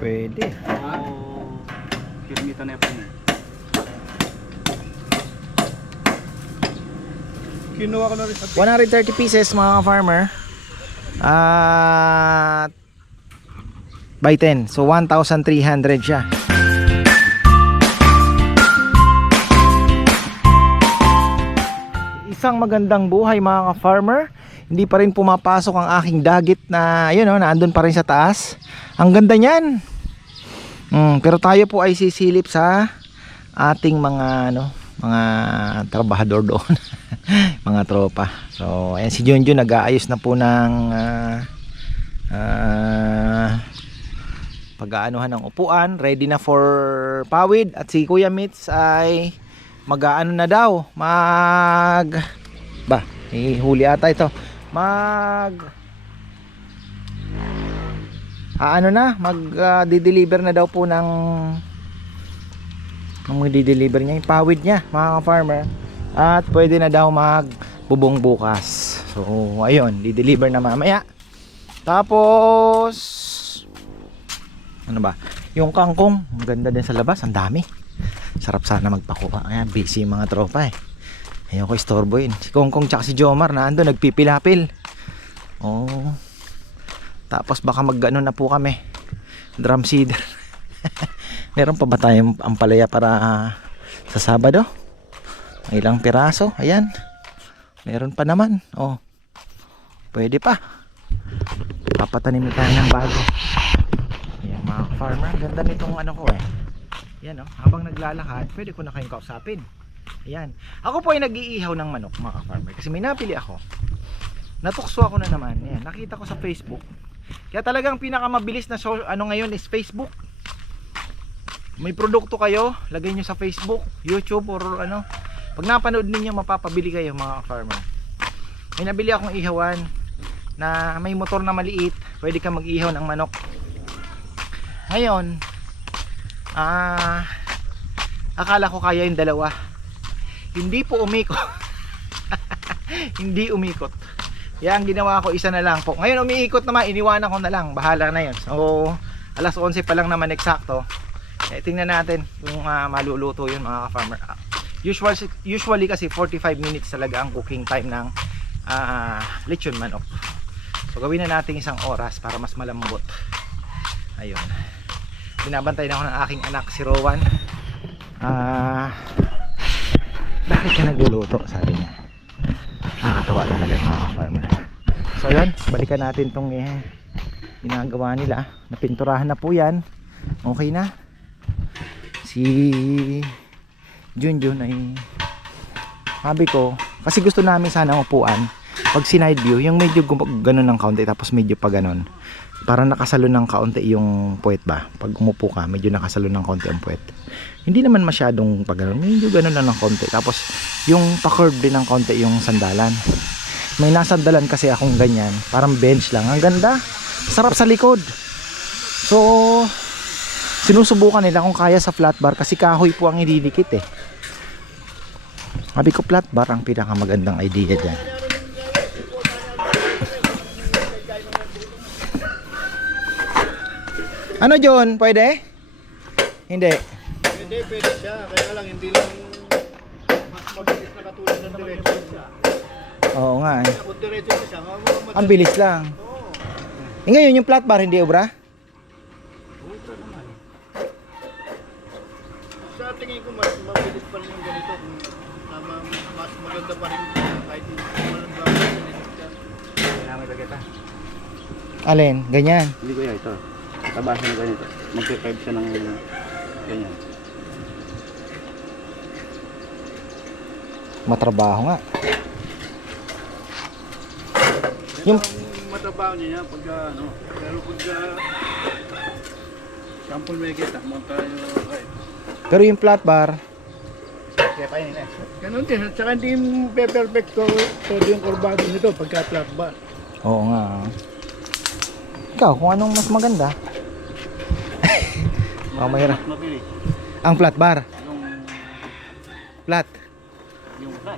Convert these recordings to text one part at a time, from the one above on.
Pwede. Pirmita na yan. Kinuha ko na rin sa 130 pieces mga ka-farmer. At by 10. So 1,300 siya. Isang magandang buhay mga ka-farmer. Hindi pa rin pumapasok ang aking dagit na ayun oh, naandun pa rin sa taas. Ang ganda niyan. Pero tayo po ay sisilip sa ating mga mga trabahador doon. Mga tropa. So ayan si Junjun nag-aayos na po ng pag-aanuhan ng upuan, ready na for pawid. At si Kuya Mitz ay mag-aano na daw, huli ata ito, di-deliver na daw po ng di-deliver niya yung pawid niya mga farmer, at pwede na daw magbubong bukas. So ayun, di-deliver na mamaya. Tapos ano ba, yung kangkong ang ganda din sa labas, ang dami, sarap sana magpakuha. Ayan, busy yung mga tropa eh, ayoko istorbohin. Si Kongkong tsaka si Jomar na ando nagpipilapil. Oh, tapos baka mag-ano na po kami, drum seeder. Meron pa ba tayong ampalaya para sa Sabado? Ilang piraso, ayan, meron pa naman. Oh, pwede pa, papatanim na tayo ng bago. Ayan mga farmer, ganda nitong ano ko eh. Ayan oh, habang naglalakad pwede ko na kayong kausapin. Ayan, ako po ay nag-iihaw ng manok mga farmer kasi may napili ako. Natukso ako na naman. Ayan, nakita ko sa Facebook. Kaya talagang pinakamabilis na ngayon is Facebook. May produkto kayo, lagay nyo sa Facebook, YouTube or ano. Pag napanood ninyo mapapabili kayo mga farmer. May nabili akong ihawan na may motor na maliit, pwede ka mag-ihaw ng manok. Ngayon akala ko kaya yung dalawa, hindi po umikot. Hindi umikot. Kaya ang ginawa ko, isa na lang po. Ngayon umiikot naman, iniwanan ko na lang, bahala na yun. So alas 11 pa lang naman eksakto. Tingnan natin kung maluluto yun mga ka-farmer. Usually kasi 45 minutes talaga ang cooking time ng lechon manok. So gawin na natin isang oras para mas malambot. Ayun, binabantay na ako ng aking anak si Rowan. Bakit ka nagluluto? Sabi niya. Nakakatawa talaga mga farmer. So yun, balikan natin tong ginagawa nila. Napinturahan na po yan. Okay na. Si Junjun ay sabi ko, kasi gusto namin sana upuan pag sinide view, yung medyo ganun ng kaunti, tapos medyo pa ganun, para nakasalo ng kaunti yung puwet ba. Pag umupo ka, medyo nakasalo ng kaunti ang puwet. Hindi naman masyadong pag ganun, medyo ganun lang ng kaunti. Tapos yung pa-curve din ng kaunti yung sandalan. May nasandalan kasi akong ganyan, parang bench lang. Ang ganda, sarap sa likod. So sinusubukan nila kung kaya sa flat bar, kasi kahoy po ang ididikit eh. Sabi ko flat bar ang pinakamagandang idea dyan. Ano John? Pwede? Hindi. Pwede siya, kaya lang hindi lang mas mabilis na katulad ng diretso siya. Oo nga eh. Kung diretso siya, ang bilis lang. Ngayon yung flat bar hindi obra? Sa tingin ko mas mabilis pa rin yung ganito. Mas maganda pa rin kahit walang gawin. Kailangan ba kita? Alin? Ganyan? Hindi ko ito. Tabasan na ganito. Magpipive siya ng ganyan. Matrabaho nga. Yung matrabaho niya pagka ano. Pero pagka sample may kita mo tayo. Pero yung flat bar Kaya pa yun eh. Ganun din. At saka hindi perfecto todo yung kurbado nito pagka flat bar. oo nga. Ikaw, kung anong mas maganda? Mahirap. Mabili. Ang flat bar. Flat. Yung flat.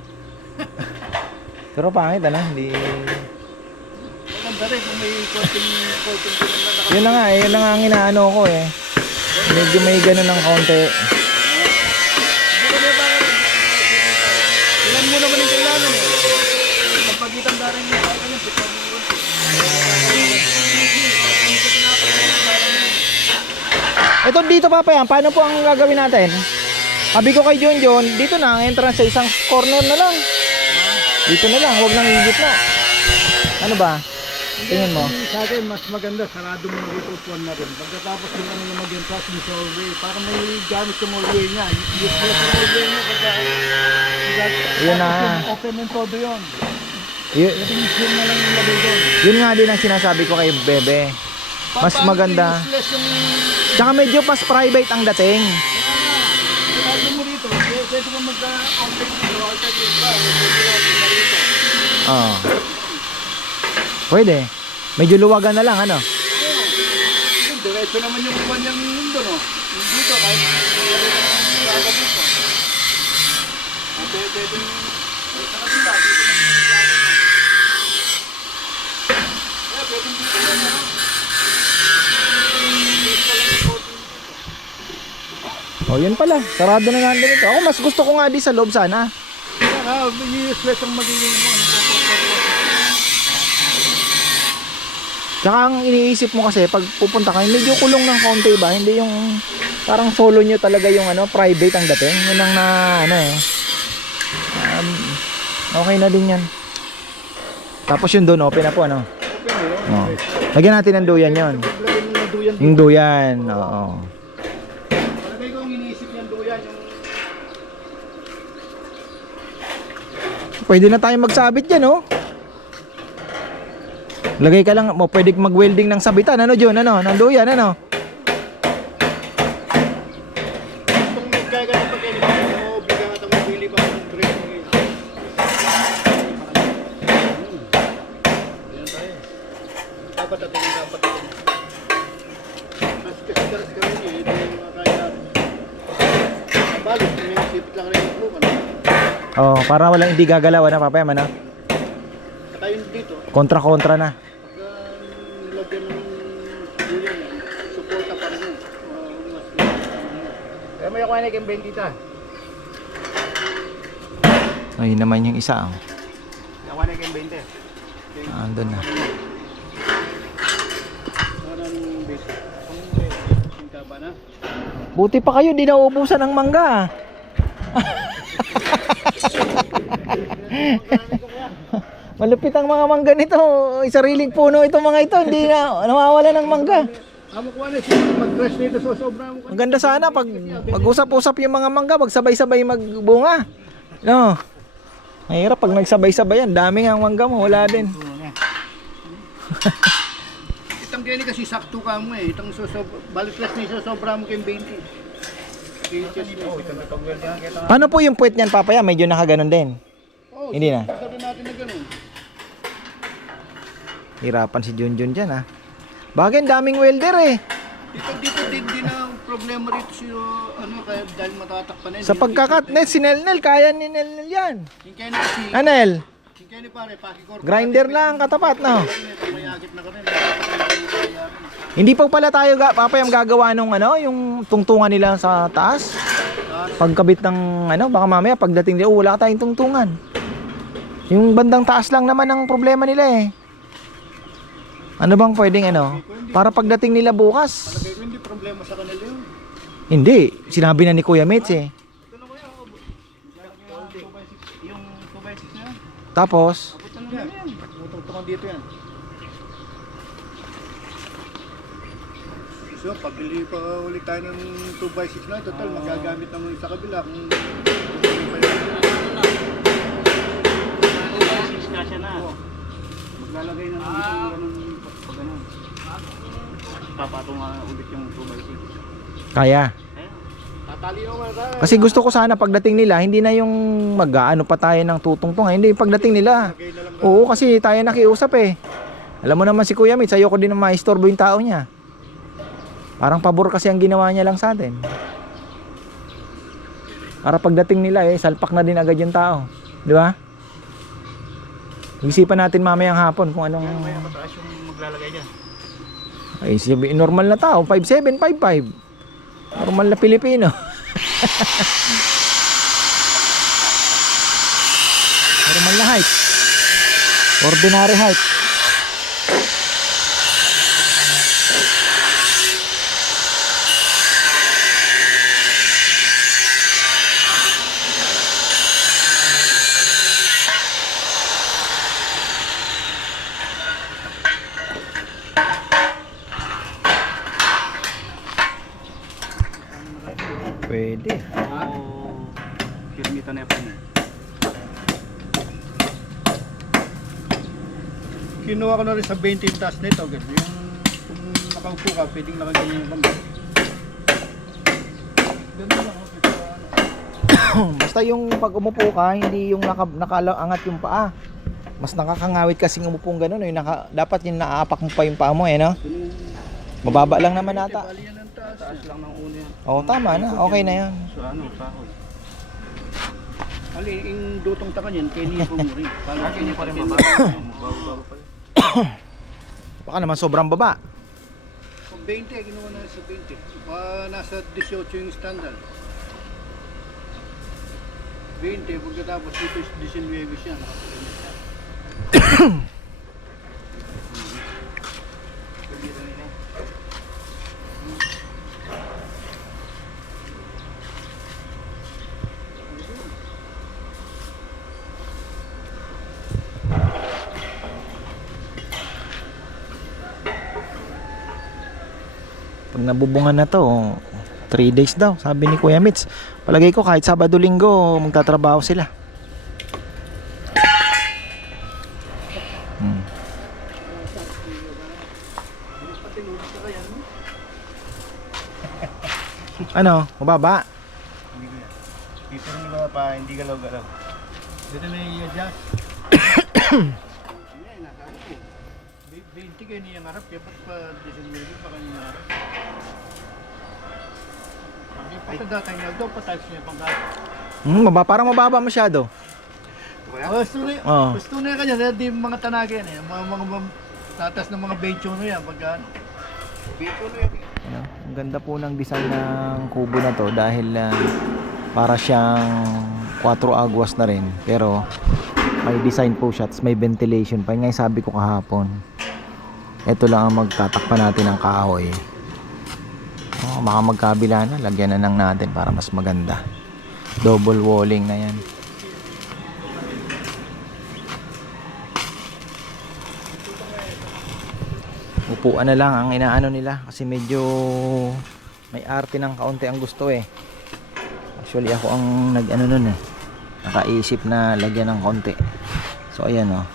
Pero pangit ano, hindi. Maganda maganda rin kung may konting din na naka... Yun na nga, yun na nga ang inaano ko eh. Medyo may ganun ng konti. Hindi ko na bakit. Ilan mo naman yung kailangan eh. Pagpagitan na rin yung akin yung pitang mo. Ito dito papayam, paano po ang gagawin natin? Sabi ko kay John, dito na ang entrance sa isang corner na lang. Dito na lang, huwag nang higit na. Ano ba? Tingin mo? Sa akin, mas maganda, sarado mo na dito upuan na rin. Pagkatapos yung ano na mag-entrance mo sa hallway, para may gamit sa hallway niya. Useless sa hallway niya pagka... Yun na. Open and todo yun. Yun, Yun na lang yung lagay doon. yun nga din ang sinasabi ko kay Bebe. Mas maganda. Useless yung... Tsaka medyo pas private ang dating. Sarado mo dito. Pwede mo mag-open dito. Alternate ba? Dito. Oo. Pwede. Medyo luwagan na lang, ano? Diretso naman yung upuan niyang mundo, no? Yung dito, kahit laga dito. Pwede sa kabila, dito naman yung laga niya. Kaya pwede dito na, no? Oh, yun pala. Sarado na nandun ito. Ako mas gusto ko nga di sa loob sana. Kaya nga, useless ang magiging mo. Tsaka ang iniisip mo kasi pag pupunta ka, medyo kulong ng kaunti ba? Hindi yung parang solo nyo talaga yung ano, private ang dating. Yun ang na ano eh. Okay na din yan. Tapos yung doon open na po ano. Oh. Lagyan natin ng duyan yon. Yung duyan, oo. Malagay ko ang iniisip niyang duyan yung... Pwede na tayo magsabit yan oh. Lagay ka lang, mo pwede mag-welding ng sabitan, ano John, ano, ng duyan, ano? Itong nagkaya ka ng pagkain mo, bigyan ka itong mabili pa ng dress mo yun. Ayan tayo. Dapat natin yung dapat natin. Mas kasi daras ka rin eh, ito yung mga kaya natin. Nabalot, may sipit lang rin yung group, ano? Oh, para walang hindi gagalaw na papayam, ano? Katayin dito. Kontra-kontra na. Pagka nilagyan ng duyan, suporta pa rin yun. Kaya may ako na yung bendita. Ayun naman yung isa, oh. Ako na yung 20. Andun na. Parang basic. Tingka ba na? Buti pa kayo, di nauubusan ng mangga. Malupit ang mga mangga nito. Sariling puno itong mga ito. Hindi na nawawala ng mangga. Amo ko ano, sino mag-crush nito so sobra mo. Ang ganda sana pag mag-usap-usap yung mga mangga, magsabay-sabay magbunga. No. Mahirap pag nagsabay-sabay yan. Daming ang mangga mo, wala din. Itang gani kasi sakto ka mo eh. Itang balik crush nito sobra mo kayong 20. Paano po yung puwet niyan, papaya? Medyo nakaganon din. Oh, Hindi na. sabi natin na ganun. Hirapan si Junjun dyan, ha. Bagay, daming welder eh. Dito din ang problema rito si ano kaya dahil matatakpan na yun. Sa pagkakat-net, si Nelnel, kaya ni Nelnel yan. Yung kaya ni kasi, Anel, yung kaya ni pare, pakikor. grinder lang katapat, no? Mayagit na kami. Hindi pa pala tayo papayam gagawa nung ano, yung tungtungan nila sa taas. Pagkabit ng ano, baka mamaya pagdating nila, wala tayong tungtungan. Yung bandang taas lang naman ang problema nila eh. Ano bang pwedeng ano? Para pagdating nila bukas. Palagay ko hindi problema sa kanila yun. Hindi, sinabi na ni Kuya Mitch eh. Ito na kuya, yung 2x6 na yan. Tapos, Abutan na yan. Tutungtungan dito yan. So, pabili pa ulit tayo ng 2x6 na. Total, magagamit naman sa kabila. Kung kasya na. Maglalagay na ng isang ganun pag ganun. Papatong ulit yung 2x6. kaya. Tatali naman tayo. Kasi gusto ko sana pagdating nila, hindi na yung mag-ano pa tayo ng tutungtong. Hindi, pagdating nila. Oo, kasi tayo nakiusap eh. Alam mo naman si Kuya Mitch, ayoko din na maistorbo yung tao niya. Parang pabor kasi ang ginawa niya lang sa atin. Para pagdating nila eh, salpak na din agad yung tao. Di ba? Isipan natin mamayang hapon kung anong... May mataas yung maglalagay dyan. Ay, normal na tao, 5'7", 5'5". Normal na Pilipino. Normal na height. Ordinary height. Pwede. Pirmita na pa niya. Kinuha ko na rin sa 20 yung taas nito. Yung kung nakaupo ka, pwedeng nakaganyan yung kamay. Ganun lang. Basta yung pag umupo ka, hindi yung nakaangat yung paa. Mas nakakangawit kasi umupong ganun. Yung dapat yung naaapak mo pa yung paa mo, eh, no? Mababa lang naman ata. Bali yan ang taas. Taas lang ng uno yan. Oo, tama na. Okay na yan. So ano, kahoy. Ali, yung dutong takan yan, kinipo mo rin. Kinipo pa rin mababaw pa rin. Baka naman sobrang baba. Kung 20, ginawa na sa 20. Nasa 18 yung standard. 20, pagkatapos dito is 19 siya. Pag nabubungan na to, 3 days daw, sabi ni Kuya Mitz. Palagay ko kahit Sabado Linggo magtatrabaho sila. Ano? Mababa? Dito rin ba pa, hindi galaw-galaw. Dito na i-adjust. Hindi, nakakot ko. 20 kayo niyang harap, kaya ba't pa 19 pa kayo niyang harap? Ito datang niya daw, pa-types niya pang gata. Parang mababa masyado. Gusto na kanya, di mga tanagi yan eh. Mga tatas ng mga benchono yan. Pagka benchono yan. Ano? Ang ganda po ng design ng kubo na to dahil para siyang 4 aguas na rin. Pero may design po siya, may ventilation pa. Ngayon sabi ko kahapon, ito lang ang magtatakpan natin ng kahoy. Baka magkabila na, lagyan na lang natin para mas maganda. Double walling na yan. Upuan na lang ang inaano nila kasi medyo may arte ng kaunti ang gusto eh. Actually ako ang nag-ano nun eh, nakaisip na lagyan ng kaunti. So ayan o,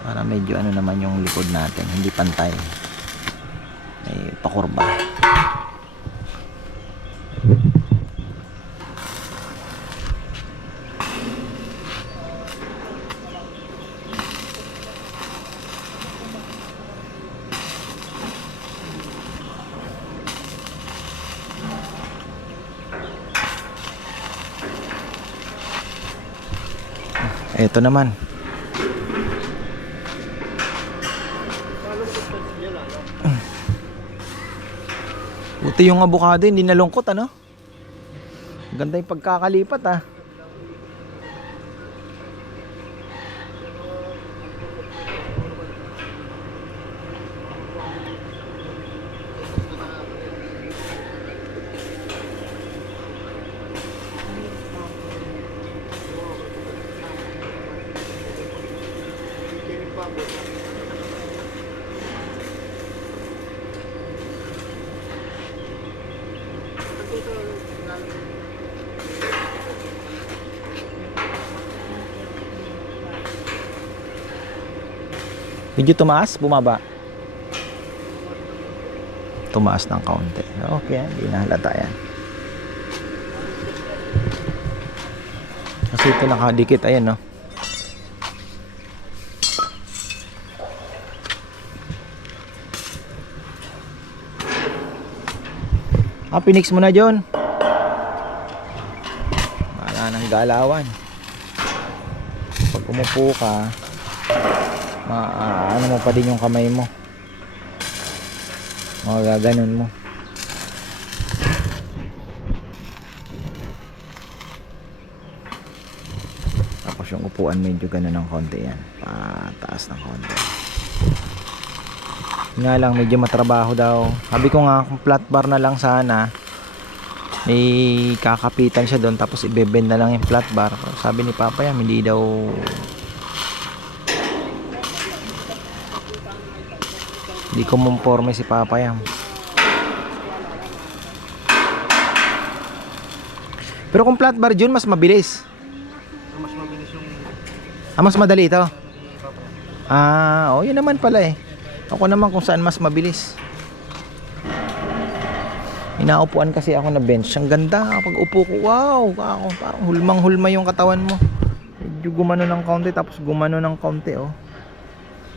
para medyo ano naman yung likod natin, hindi pantay, may pakurba. Ito naman. Buti yung avocado hindi nalungkot, ano? Ganda yung pagkakalipat, ah. Medyo tumaas, bumaba. Tumaas ng kaunti. Okay, hindi na halata yan. Kasi ito nakadikit, ayan, no? Pinix mo na, John. Wala nang galawan. pag umupo ka, ano mo pa din yung kamay mo, magaganon mo. Tapos yung upuan medyo ganun ng konti yan, pataas ng konti. Nga lang medyo matrabaho daw. Sabi ko nga kung flat bar na lang sana, may kakapitan siya doon tapos ibebend na lang yung flat bar. Sabi ni Papa yan, hindi daw, hindi kumonforme si Papa yan. Pero kung flat bar Jun, mas mabilis. Mas mabilis yung Mas madali ito. Yun naman pala eh. Ako naman kung saan mas mabilis. Inaupuan kasi ako na bench. Ang ganda pag upo ko. Wow, ako parang hulmang-hulma yung katawan mo. Medyo gumano ng konti tapos gumano ng konti oh.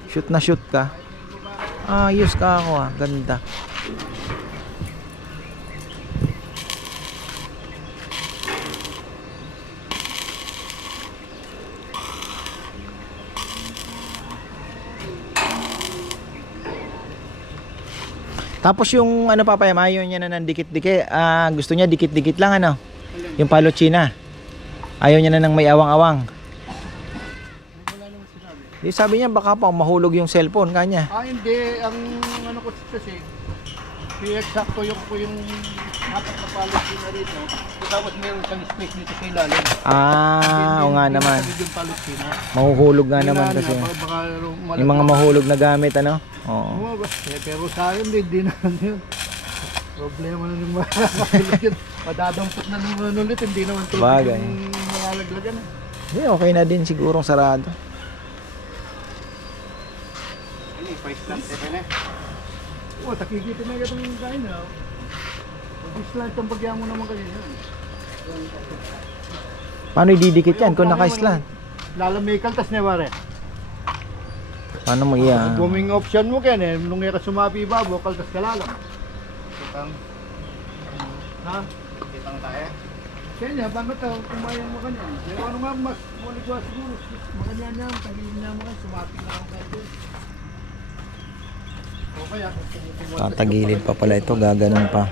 Shoot na shoot ka. Ayos ka ako ganda. Tapos yung ano Papayam, ayaw niya na ng dikit-dikit. Gusto niya dikit-dikit lang ano. Yung palo China. Ayaw niya na ng may awang-awang. Di sabi niya baka pa mahulog yung cellphone kanya. Hindi. Ang ano ko kasi, eksakto yung hatak na Palestina rito. Tapos meron isang space dito sa ilalim. Oo nga naman. Yung Palestina. Mahuhulog nga naman kasi. Yung mga mahulog na gamit ano. Oo. Pero sa akin hindi na yun. Problema na ng mga madadampot na ng mga ulit. Hindi naman tubig Bagay. yung malalaglagan. Hindi, okay na din sigurong sarado. Ini, 5 lang. Takikita na itong kain na. Pag-islant ang bagyan mo naman kayo yan. Paano ididikit yan kung naka-slant? Lalamay kaltas na pare. Paano mo iya? Booming option mo kaya nung ka sumabi babo, kaltas ka lalang. Ha? Kitang tayo? Kaya paano ito? Kumayang mo kanyan. Pero ano nga mas muligwa siguro. Makanyan niya, tagilin niya mo kayo, sumabi na ako kayo. Tatagilid pa pala ito, gaganon pa.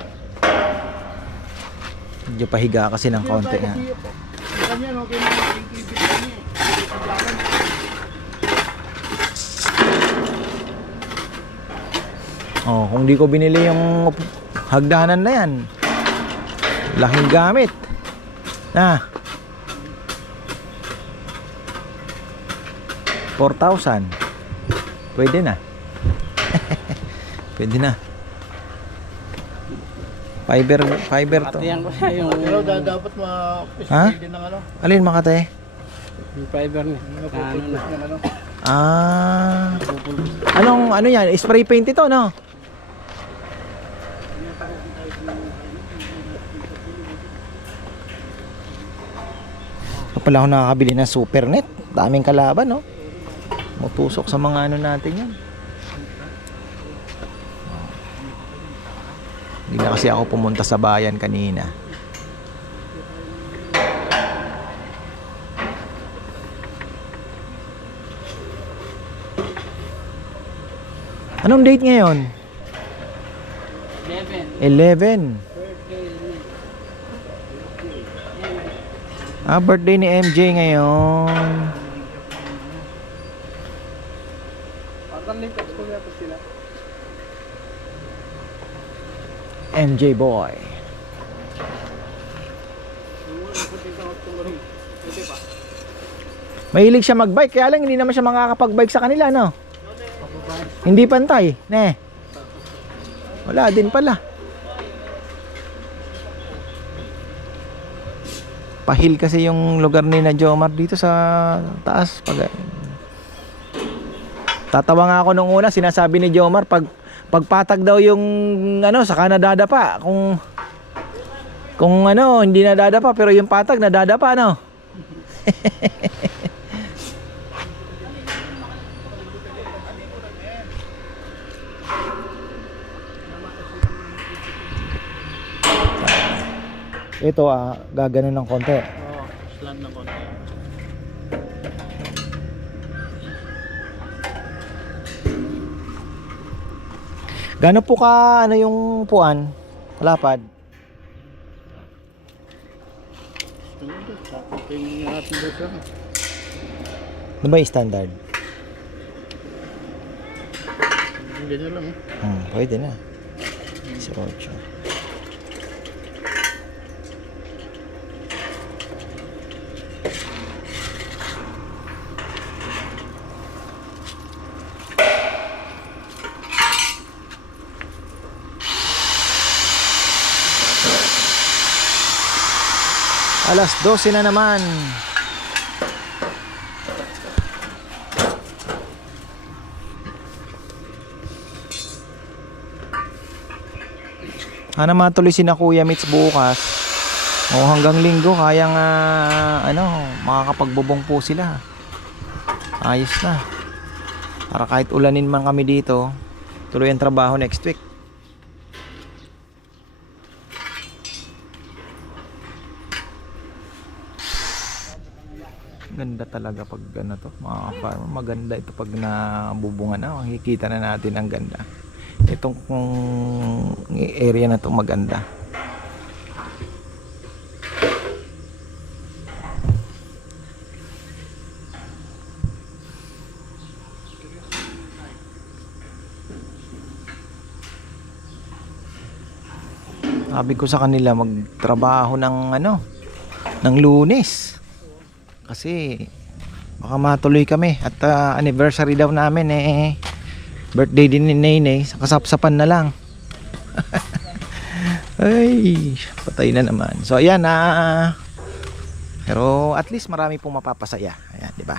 Medyo pahiga kasi ng konti nga. Kanyan, okay na yung TV kanya eh. Kung di ko binili yung hagdanan na yan, laking gamit. Na 4,000. Pwede na. Pwede na. Fiber to. Pero dapat ma-spray din ng ano. Alin Makate? Yung fiber niya. Napupulbos ng ano. Ano yan? Spray paint ito, no? Ito pala ako nakakabili ng Supernet. Daming kalaban, no? Mutusok sa mga ano natin yan. Hindi na kasi ako pumunta sa bayan kanina. Anong date ngayon? 11. Birthday ni MJ ngayon. MJ boy. Mahilig siya magbike, kaya lang hindi naman siya makakapag-bike sa kanila, no? Hindi pantay, ne. Wala din pala. Pahil kasi yung lugar ni na Jomar dito sa taas. Tatawa nga ako nung una, sinasabi ni Jomar pagpatag daw yung ano, saka nadadapa. Kung ano, hindi nadadapa pero yung patag nadadapa, no? Ito gaganon ng konti. Slant ng konti. Gaano po ka, ano yung puan? Lapad? Sakot yung ating dosa. Ano ba yung standard? Ganyan lang. Pwede na. 18. Alas 12 na naman. Sana matuloy si na Kuya Mitch bukas. O hanggang linggo kayang makakapagbubong po sila. Ayos na. Para kahit ulanin man kami dito, tuloy ang trabaho next week. Ganda talaga pag to, mga farmer. Maganda ito pag nabubungan na. Makikita na natin ang ganda. Itong area na to maganda. Sabi ko sa kanila magtrabaho ng ng Lunes. Kasi baka matuloy kami at anniversary daw namin birthday din ni Nene, kasapsapan na lang. Ay, patay na naman. So ayan pero at least marami pong mapapasaya. Ayan, di ba?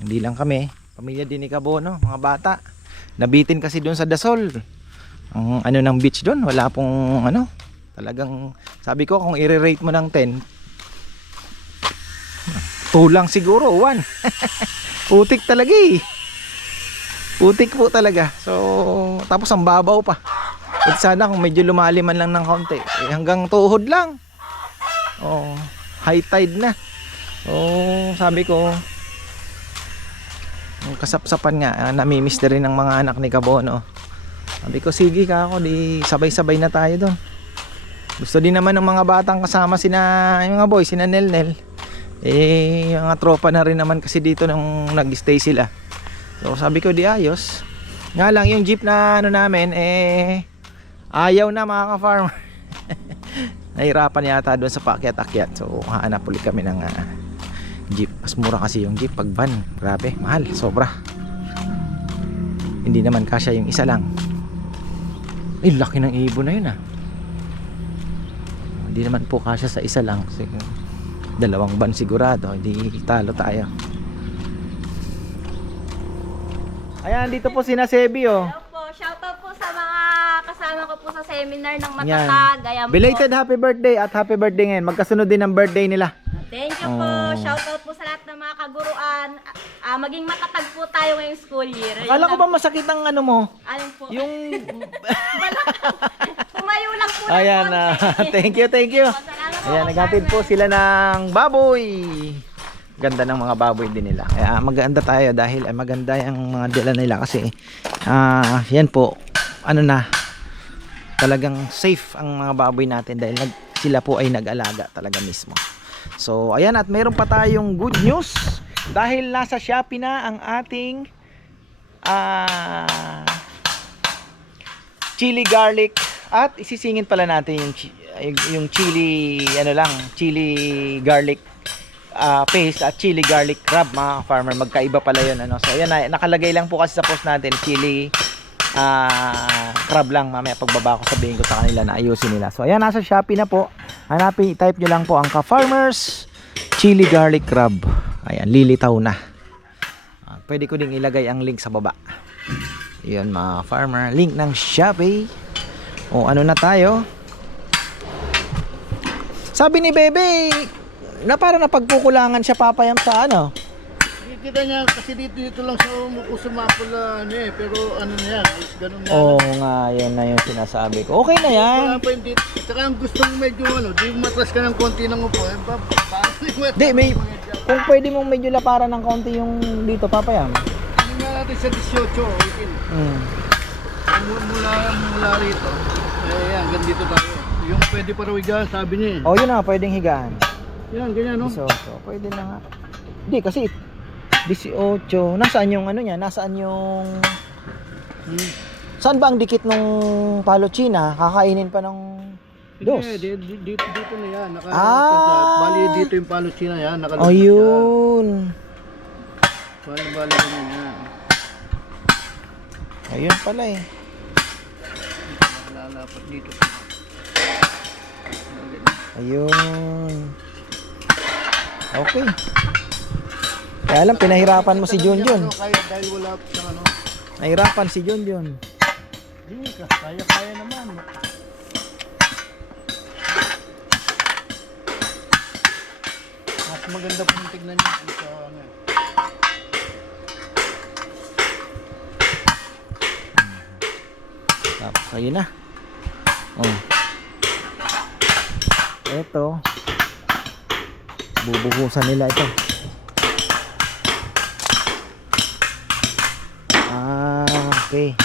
Hindi lang kami, pamilya din ni Kabono, mga bata. Nabitin kasi doon sa Dasol. Ang ng beach doon, wala pong talagang sabi ko kung i-rate mo ng 10, 2 lang siguro, 1. Putik talaga eh. Putik po talaga. So, tapos ang babaw pa. At sana kung medyo lumaliman lang ng kaunti. Hanggang tuhod lang. Oh, high tide na. Oh, sabi ko, yung kasapsapan nga, namimiss na rin ng mga anak ni Kabono. Sabi ko, sige ka ako, di sabay-sabay na tayo doon. Gusto din naman ng mga batang kasama yung mga boys, sina Nel. Yung mga tropa na rin naman kasi dito nung nag-stay sila. So sabi ko di ayos. Nga lang yung jeep na namin ayaw na mga ka-farmer. Nahirapan yata doon sa paakyat-akyat. So hahanap ulit kami ng jeep. Mas mura kasi yung jeep pag van. Grabe, mahal, sobra. Hindi naman kasya yung isa lang. Ay, laki ng ibon na yun Hindi naman po kasya sa isa lang. Kasi 2 van sigurado. Hindi talo tayo. Ayan, dito po si Sebi Hello po, shoutout po sa mga kasama ko po sa seminar ng Matatag. Ayan Belated po. happy birthday at happy birthday ngayon. Magkasunod din ang birthday nila. Thank you po. Shoutout po sa lahat ng mga kaguruan. Maging matatag po tayo ngayong school year. Akala ko ba masakit ang mo? Alin po? Yung... Tumayo lang po. Ayan, thank you. Salamat po, Ayan, naghatid po sila ng baboy. Ganda ng mga baboy din nila. Kaya maganda tayo dahil maganda yung mga dala nila kasi yan po, talagang safe ang mga baboy natin dahil sila po ay nag-alaga talaga mismo. So ayan, at mayroon pa tayong good news dahil nasa Shopee na ang ating chili garlic at isisingin pala natin yung chili chili garlic paste at chili garlic crab mga farmer. Magkaiba pala yun So ayan, nakalagay lang po kasi sa post natin chili crab lang. Mamaya pagbaba ko sabihin ko sa kanila na ayusin nila. So ayan, nasa Shopee na po. Hanapin, type nyo lang po ang Ka-Farmers chili garlic crab. Ayan, lilitaw na. Pwede ko ding ilagay ang link sa baba. Yun mga farmer, link ng Shopee. O na tayo. Sabi ni Bebe na parang napagkukulangan siya papayam sa Kita niya kasi dito lang sa sumapula pero na yan, ganun na. Oo nga, yan na yung sinasabi ko. Okay na yan. Wala pa yung dito. Tsaka ang gusto mo medyo di matras ka ng konti ng upo. Di, kung pwede mong medyo laparan ng konti yung dito papayam. Hindi nga natin sa 18, 18. mula rito. Yan, ganito tayo. Yung pwede pa raw higa, sabi niya eh. Oh, yun na, pwedeng higaan. Yan, ganyan no? 18, pwede na nga. Hindi, kasi 18. Nasaan yung ano niya? Nasaan yung... Saan ba ang dikit nung palo China? Kakainin pa ng dos. Hindi, dito na yan. Ah! Bali dito yung palo China yan. Oh, yun. Bali ganyan yan. Ayun pala eh. Lalapat dito. Ayun. Okay. Kaya lang, pinahirapan mo si Junjun. Kaya dahil wala siyang ano. Nahirapan si Junjun. Hindi ka, kaya naman. Mas maganda pong tignan niyo sa ano. Tapos, ayun na. Oh. Ito. Bubuhusan nila ito. Okay.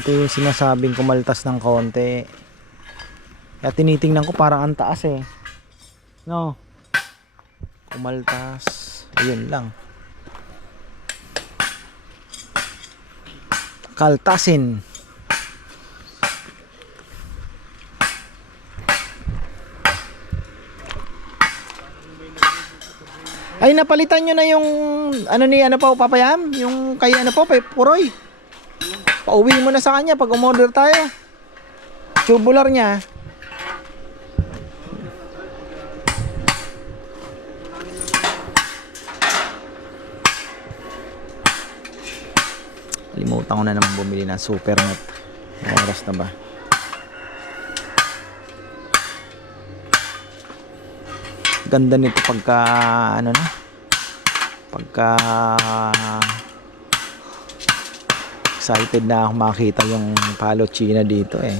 Ito yung sinasabing kumaltas ng konti. Kaya tinitingnan ko parang ang taas eh. No. Kumaltas. Ayun lang. Kaltasin. Ay, napalitan nyo na yung ano ni ano pa papayam? Yung kay ano po, Puroy. Pauwi mo na sa kanya pag umorder tayo. Tubular niya. Limutan ko na naman bumili ng Supernet. Oras na ba? Ganda nito pagka ano na, pagka excited na ako makita yung palo China dito eh.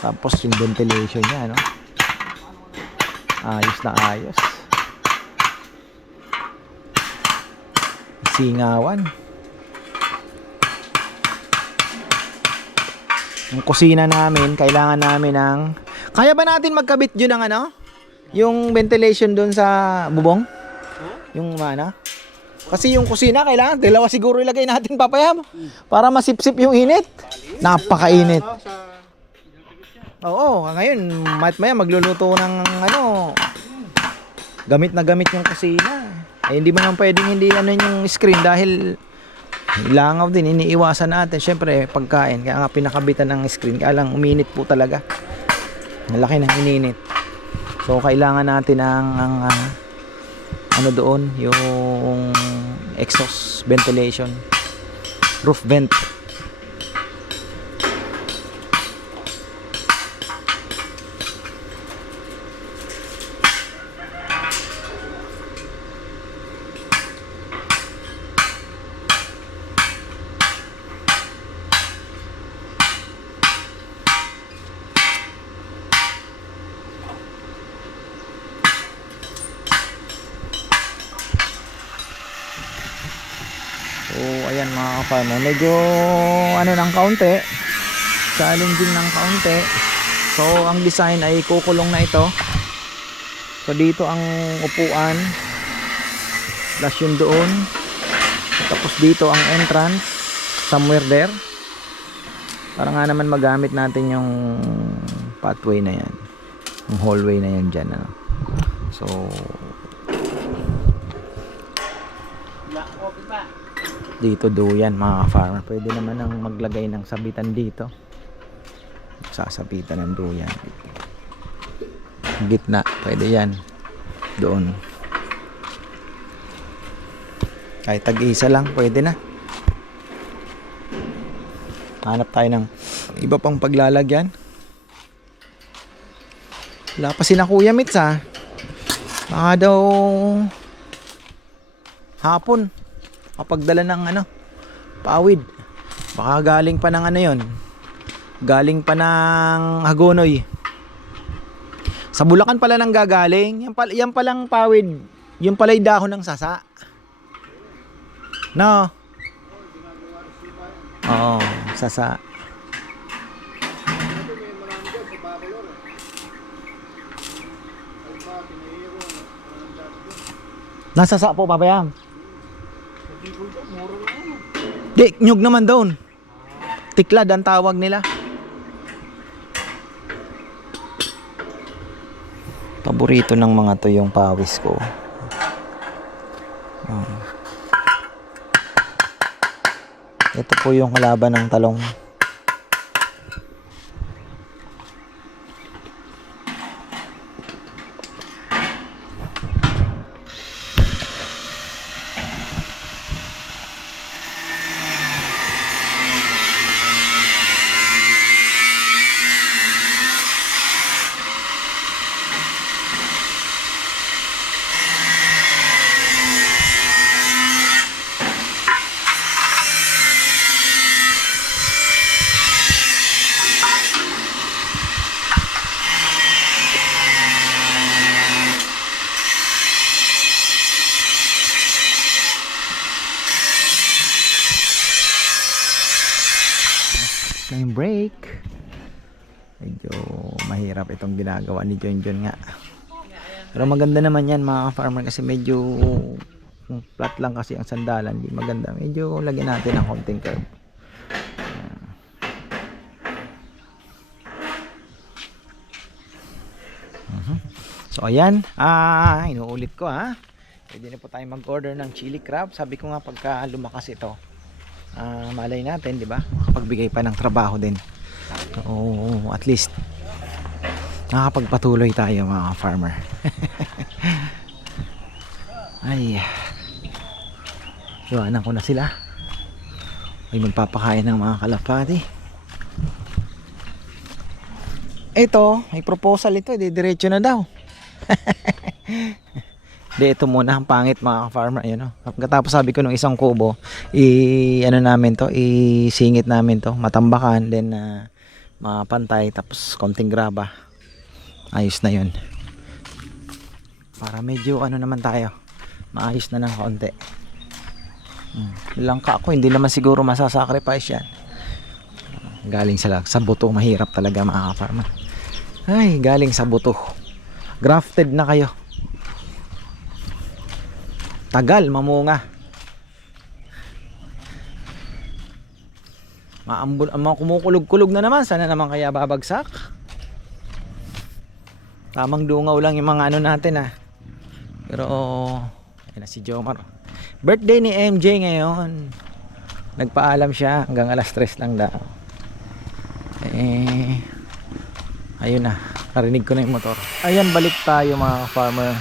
Tapos yung ventilation niya, no? Ayos na ayos. Singawan. Yung kusina namin, kailangan namin ng... Kaya ba natin magkabit yun ng ano? Yung ventilation doon sa bubong? Yung mana? Kasi yung kusina, kailangan dalawa siguro ilagay natin papayam para masipsip yung init. Napakainit. Oo, ngayon, maya magluluto ng ano, gamit na gamit yung kusina. Eh, hindi mo naman pwedeng hindi ano yung screen dahil langaw din, iniiwasan natin. Siyempre, pagkain, kaya nga pinakabitan ng screen. Kaya lang, uminit po talaga. Malaki ng ininit. So, kailangan natin ang ano doon, yung exhaust ventilation, roof vent. So, ayan mga ka-farmer, medyo ano ng kaunti, challenging ng kaunti. So, ang design ay kukulong na ito. So, dito ang upuan, plus yun doon. Tapos dito ang entrance, somewhere there. Para nga naman magamit natin yung pathway na yan, yung hallway na yan dyan, ano. So, dito duyan mga farmer, pwede naman ang maglagay ng sabitan dito, sasabitan ng duyan gitna, pwede yan doon, kahit tag-isa lang pwede na. Hanap tayo ng iba pang paglalagyan. Wala pa si na Kuya Mitz ha, baka daw hapon kapagdala ng ano, pawid. Baka galing pa ng ano yon, galing pa ng Hagonoy. Sa Bulacan pala nang gagaling. Yan palang pawid. Yung pala yung dahon ng sasa. No? Oo, sasa. Ito may marami dyan sa Bacolor. Ay ba, pinahiro. Ang dami dyan. Nasasa po, pabayam. Hindi ko ito, mura lang ano. Di, nyug naman doon. Tiklad ang tawag nila. Paborito ng mga to yung pawis ko. Ito po yung kalaban ng talong. Na yung break. Medyo mahirap itong ginagawa ni John nga. Pero maganda naman yan mga farmer kasi medyo flat lang kasi ang sandalan, di maganda. Medyo lagyan natin ng konting curve. So ayan, inuulit ko pwede na po tayo mag-order ng chili crab. Sabi ko nga pagka lumakas ito, malay natin, di ba? Makapagbigay pa ng trabaho din. So, at least nakakapagpatuloy tayo mga farmer. Ay, iwanan ko na sila. Ay magpapakain ng mga kalapati. Ito, may proposal ito, diretso na daw. Di, ito muna ang pangit mga farmer, ayun, Pagkatapos sabi ko nung isang kubo, isingit namin to, matambakan, then mapantay, tapos konting graba. Ayos na 'yun. Para medyo naman tayo, maayos na ng konti. Langka ako, hindi naman siguro masasacrifice yan. Galing sa buto, mahirap talaga mga farmer. Ay, galing sa buto. Grafted na kayo. Tagal mamunga. Kumukulog-kulog na naman. Sana naman kaya babagsak. Tamang dungaw lang yung mga natin Pero ayun na si Jomar. Birthday ni MJ ngayon. Nagpaalam siya hanggang alas 3 lang daw. Ayun na. Narinig ko na yung motor. Ayan, balik tayo mga farmer.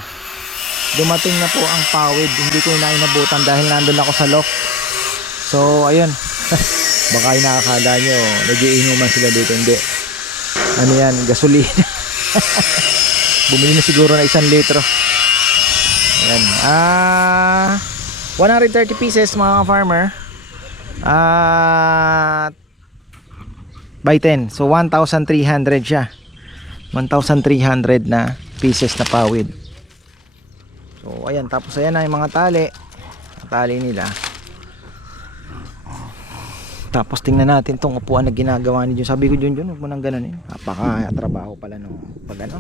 Dumating na po ang pawid. Hindi ko na inabutan dahil nandun ako sa loft. So ayun. Baka yung nakakala nyo nagiinuman sila dito. Hindi. Ano yan, gasolina. Bumili na siguro na 1 litro. Ayan. 130 pieces mga farmer. By 10. So 1,300 siya. 1,300 na pieces na pawid. So ayan, tapos ayan na yung mga tali nila. Tapos tingnan natin tong upuan na ginagawa ni Jun. Sabi ko Jun, huwag mo nang gano'n napaka trabaho pala no. Pag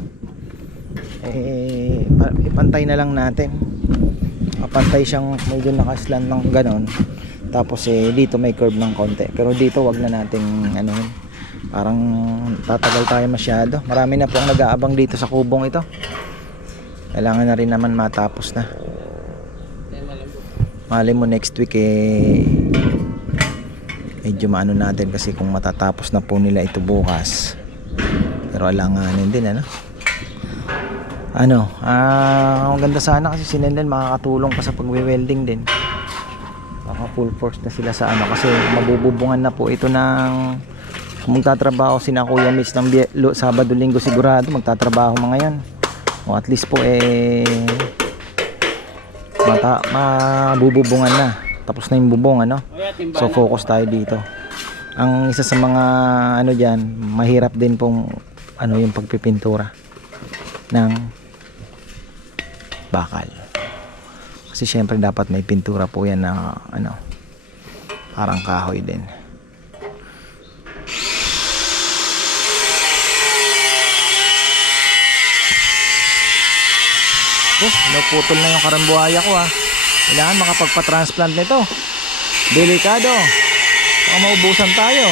ipantay na lang natin. Kapantay siyang medyo nakaslan ng gano'n. Tapos dito may curve ng konti. Pero dito wag na nating parang tatagal tayo masyado. Marami na po ang nag-aabang dito sa kubong ito. Kailangan na rin naman matapos na. Mali mo next week medyo maano natin kasi kung matatapos na po nila ito bukas. Pero alanganin din maganda sana kasi si Nenden makakatulong pa sa pagwe-welding din. Baka full force na sila sa kasi mabububungan na po ito ng kung magtatrabaho sina Kuya Mitch ng Sabado Linggo sigurado magtatrabaho mga yan. O at least po mabububungan na. Tapos na yung bubong So focus tayo dito. Ang isa sa mga diyan, mahirap din pong yung pagpipintura. ng bakal. Kasi syempre dapat may pintura po yan na ano, parang kahoy din. Oh, naputol na yung karambuhaya ko ah. Kailangan makapagpa-transplant nito. Delikado. Baka maubusan tayo.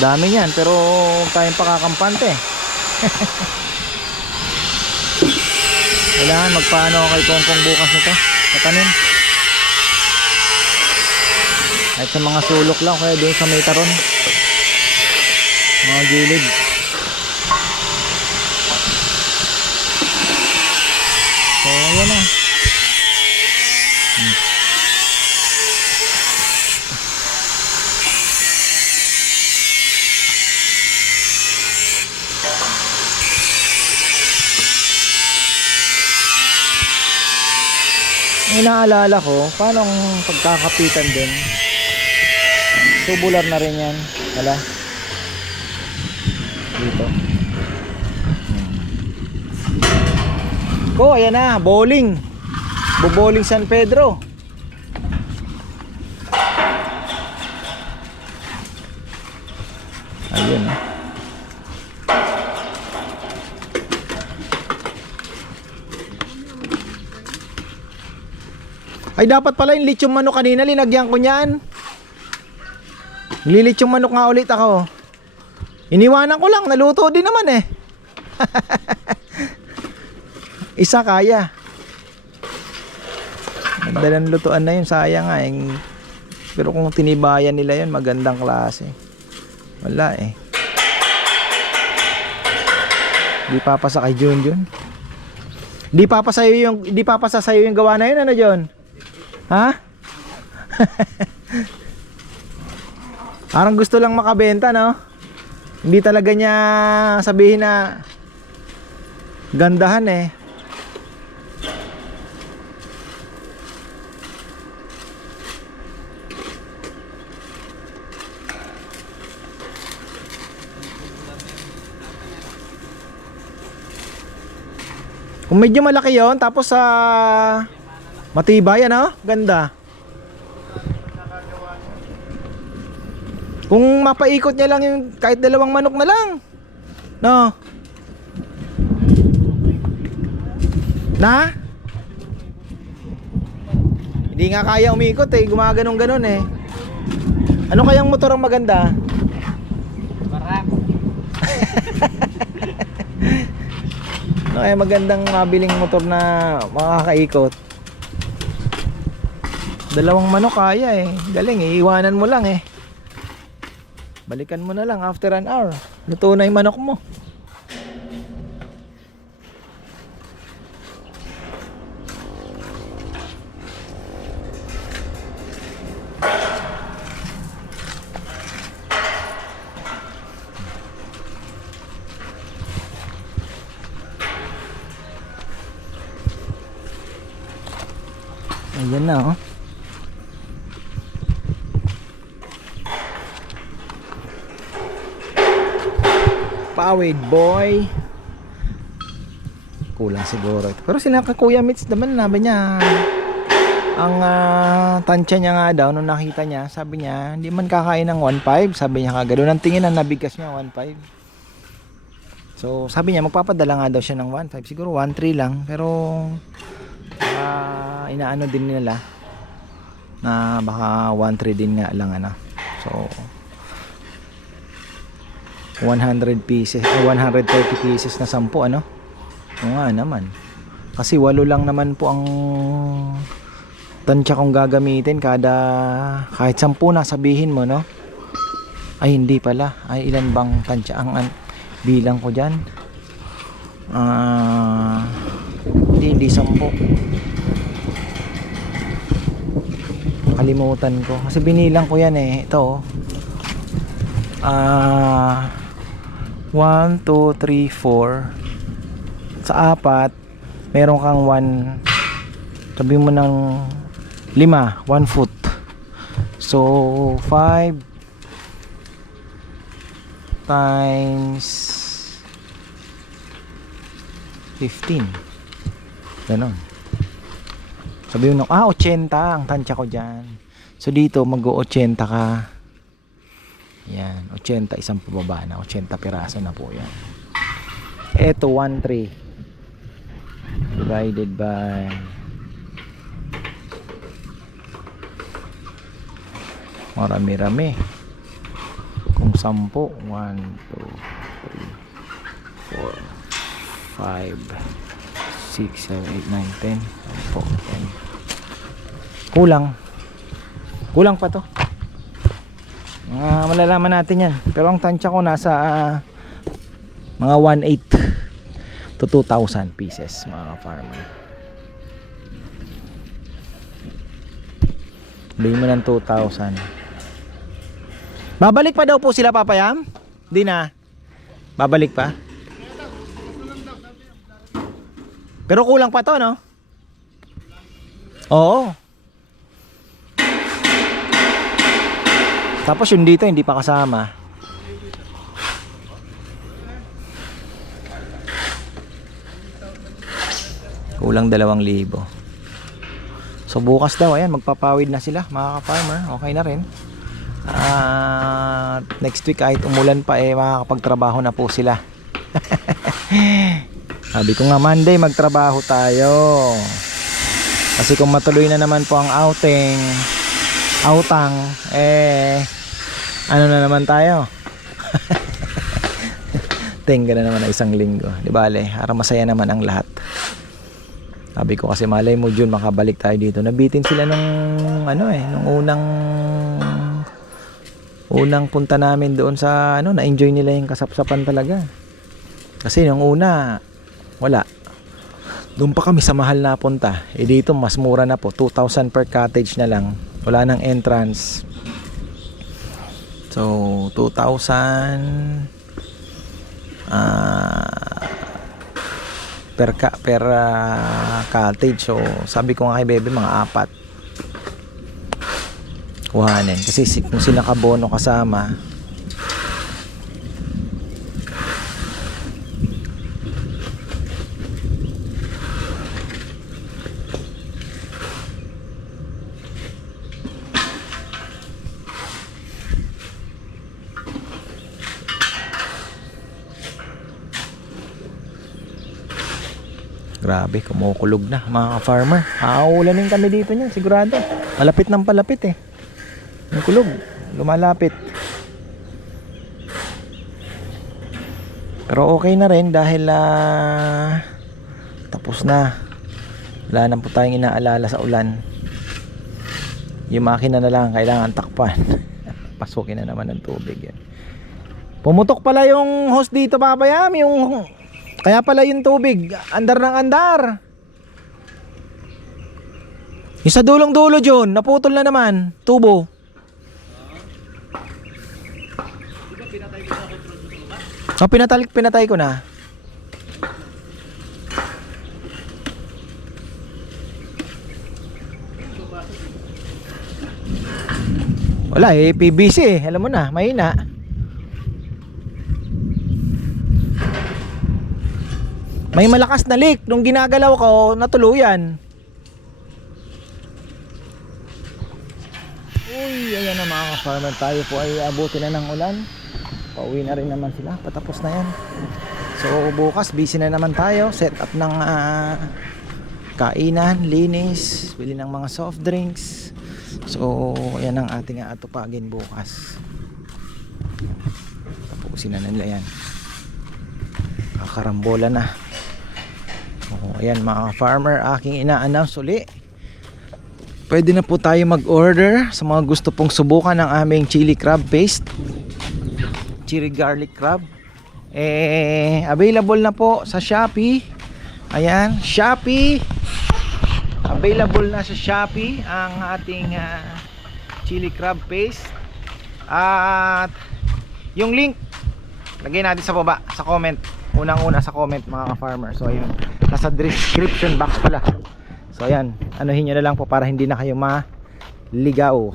Dami niyan pero huwag tayong pakakampante. Kailangan magpaano kay Kongkong bukas nito. Patanim. Kahit sa mga sulok lang kaya doon sa may taron. Mga gilid. So ayan na. Inaalala ko, paano ang pagkakapitan din? Tubular na rin yan. Wala. Dito. Oh, ayan na. Bowling. Bowling San Pedro. Ayun. Ay dapat pala yung lechong manok kanina linagyan ko niyan. Lilechong manok nga ulit ako. Iniwanan ko lang, naluto din naman eh. Isa kaya. Magdalang lutuan na yun, sayang nga eh. Pero kung tinibayan nila yun, magandang klase. Wala eh. Di papasa kay Junjun. Di papasa sa'yo yung gawa na yun, ano John? Ha? Parang gusto lang makabenta, no? Hindi talaga niya sabihin na gandahan eh. Kung medyo malaki yon tapos sa matibay, ano? Ganda. Kung mapaikot niya lang yung kahit 2 manok na lang. No? Na? Hindi nga kaya umikot eh. Gumaganong-ganon eh. Ano kayang motor ang maganda? Barak. Ano kaya magandang mabiling motor na makakaikot? 2 manok kaya eh. Galing eh. Iwanan mo lang eh. Balikan mo na lang after an hour. Luto na yung manok mo. Ayan na oh. Pawid boy. Kulang siguro ito. Pero sila Kuya Mitch naman, sabi niya ang tansya niya nga daw nung nakita niya, sabi niya hindi man kakain ng 1.5. Sabi niya kaganoon ang tingin ang nabigas niya 1.5. So sabi niya magpapadala nga daw siya ng 1.5. Siguro 1.3 lang. Pero inaano din nila na baka 1.3 din nga lang ano. So 100 pieces, 130 pieces na 10 ano? O nga naman. Kasi 8 lang naman po ang tansya kong gagamitin kada kahit 10 na sabihin mo no? Ay hindi pala. Ay ilan bang tansya ang bilang ko diyan? Hindi 10. Kalimutan ko kasi binilang ko yan eh. Ito 1, 2, 3, 4. Sa 4 meron kang 1, sabi mo ng 5, 1 foot. So 5 times 15. Ganon. Sabi mo, 80 ang tansya ko dyan. So dito, mag-80 ka. Yan, 80, isang pababa na. 80 piraso na po yan. Eto, 1.3 divided by marami-rami. Kung 10, 1, 2, 3, 4, 5, 6, 7, 8, 9, 10. 10. Kulang pa to. Malalaman natin yan. Pero ang tansya ko nasa mga 1.8 to 2,000 pieces, mga farmer. Bigyan mo ng 2,000. Babalik pa daw po sila, Papa Yam? Di na. Babalik pa? Pero kulang pa to, no? Oo. Tapos yung dito hindi pa kasama. Kulang 2,000. So bukas daw, ayan, magpapawid na sila, mga ka-farmer. Okay na rin. Next week kahit umulan pa, makakapagtrabaho na po sila. Sabi ko nga, Monday magtrabaho tayo. Kasi kung matuloy na naman po ang outang, ano na naman tayo? Tenga na naman na isang linggo. Di bale, para masaya naman ang lahat. Sabi ko kasi malay mo June makabalik tayo dito. Nabitin sila nung unang punta namin doon sa na-enjoy nila yung kasapsapan talaga. Kasi nung una wala. Doon pa kami sa mahal na punta. Dito mas mura na po, 2,000 per cottage na lang. Wala nang entrance. So 2,000 per cottage. So sabi ko nga kay Bebe mga 4 kuhanin kasi kung sila kabono kasama, grabe, kumukulog na mga farmer. Aulanin kami dito niyan, sigurado. Malapit ng palapit yung kulog, lumalapit. Pero okay na rin dahil tapos na. Wala na po tayong inaalala sa ulan. Yung makina na lang kailangan takpan. Pasukin na naman ng tubig yan. Pumutok pala yung hose dito, Papa Yam, kaya pala yung tubig andar ng andar. Yung sa dulong-dulo John, naputol na naman tubo. Pinatay ko na. Wala PVC alam mo na, mahina. May malakas na leak nung ginagalaw ko, natuluyan. Uy, ayan na mga ka-farmer, tayo po ay abutin na ng ulan. Pauwi na rin naman sila, patapos na yan. So bukas busy na naman tayo, set up ng kainan, linis, bili ng mga soft drinks. So ayan ang ating atupagin bukas. Tapusin na nila yan. Kakarambola na. Ayan mga farmer, aking ina-announce uli. Pwede na po tayo mag-order sa mga gusto pong subukan ng aming chili crab paste, chili garlic crab. Available na po sa Shopee. Ayan, Shopee. Available na sa Shopee ang ating chili crab paste. At yung link lagay natin sa baba, sa comment. Unang-una sa comment mga ka-farmer. So ayun, nasa description box pala. So ayan, anuhin nyo na lang po para hindi na kayo maligaw.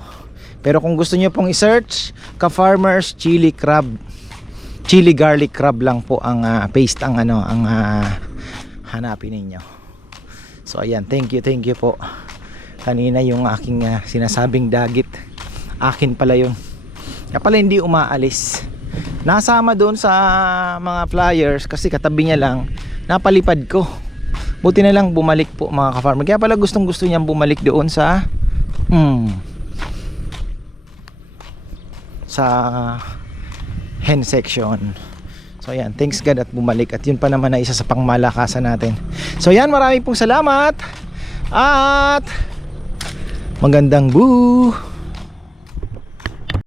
Pero kung gusto nyo pong i-search Ka-Farmers Chili Crab, Chili Garlic Crab lang po ang paste ang hanapin ninyo. So ayan, thank you po. Kanina yung aking sinasabing dagit, akin pala yun. Kaya pala hindi umaalis. Nasama doon sa mga flyers kasi katabi niya lang, napalipad ko. Buti na lang bumalik po mga ka-farmer. Kaya pala gustong gusto niyang bumalik doon sa sa hen section. So ayan, thanks God at bumalik. At yun pa naman na isa sa pangmalakasan natin. So ayan, maraming pong salamat. At magandang